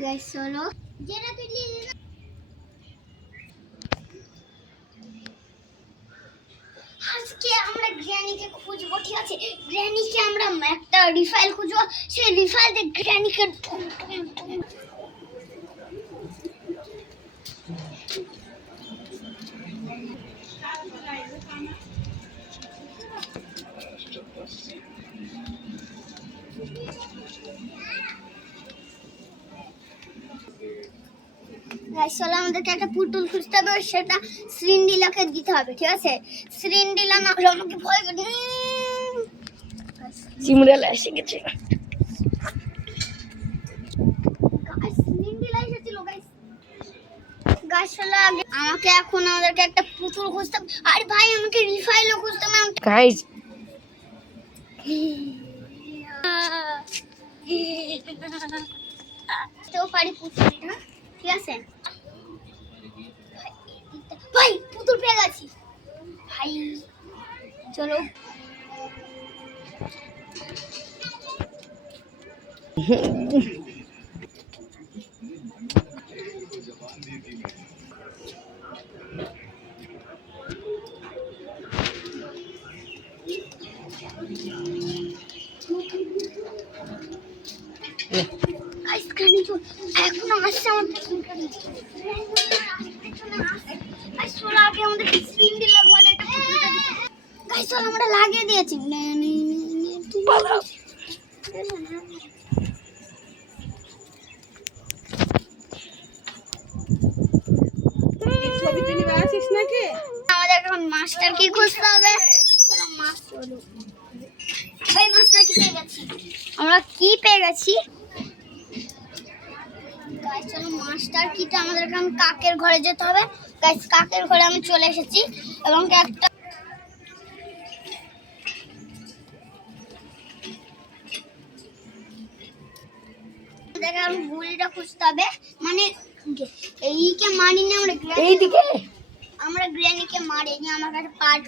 Guys চলো যেটা তুই আজকে আমরা গ্র্যানিকে খুঁজবো, ঠিক আছে? গ্র্যানিকে আমরা একটা রিফাইল খুঁজবো, সেই রিফাইল দিয়ে গ্র্যানিকে গাইস চলো আমাদেরকে একটা পুতুল খুঁজতে হবে, সেটা সিন্ডিলাকে দিতে হবে, ঠিক আছে? সিন্ডিলা না হলে আমাকে ভয় করে। চিমড়াল এসে গেছে। গাইস সিন্ডিলা এসেছিল গাইস। গাইস চলো আমাকে এখন আমাদেরকে একটা পুতুল খুঁজতে হবে। আরে ভাই আমাকে রিফাইলও খুঁজতে হবে গাইস। তো পারি পুতুলটা, ঠিক আছে? ভাই পুতুল পেয়ে গেছি ভাই, চলো। গাইস কানি তো এখন আসছে আমার পুতুলটা নিয়ে। গাইস চলো আগে আমাদের সিন্ডিলা ঘরে একটা পুতুলটা দিতে। গাইস চলো আমরা লাগিয়ে দিয়েছি। ছবি তুলি আসিস নাকি? আমাদের এখন মাস্টার কি খুঁজতে হবে। চলো মাস্টার, ভাই মাস্টার কি পেয়ে গেছি আমরা, কি পেয়ে গেছি গাইস। চলো মাস্টার কিটা আমাদের এখন কাকের ঘরে যেতে হবে। গাইস কাকের ঘরে আমি চলে এসেছি এবং একটা দেখো গুলিটা খুঁজতে হবে, মানে এইকে মারি না আমরা, এইদিকে আমরা গ্র্যানিকে মারি নি, আমার কাছে পার্ট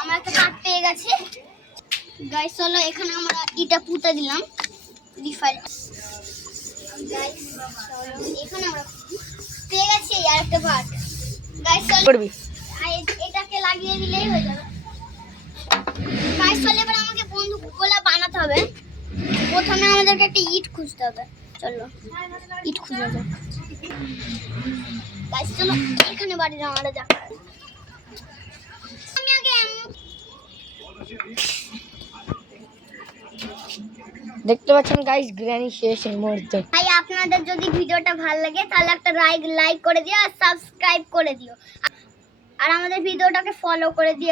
আমরা একটা পার্ট পেয়ে গেছি। গাইস চলো এখানে আমরা ইটা পুঁতে দিলাম রিফাইল। গাইস চলো এখানে আমরা পেয়ে গেছি আর একটা পার্ট। গাইস চলো করবি এটাকে লাগিয়ে দিলেই হয়ে যাবে। গাইস চলো এবার আমাকে বন্দুকগুলা বানাতে হবে। প্রথমে আমাদেরকে একটা ইট খুঁজতে হবে, চলো ইট খুঁজে যাক। গাইস চলো এখানে বাড়ি আমরা যাক। আমি আগে দেখতে পাচ্ছেন গাইস গ্র্যানি শেষ এই মুহূর্তে। ভাই আপনাদের যদি ভিডিওটা ভালো লাগে তাহলে একটা লাইক করে দিও আর সাবস্ক্রাইব করে দিও আর আমাদের ভিডিওটাকে ফলো করে দিও।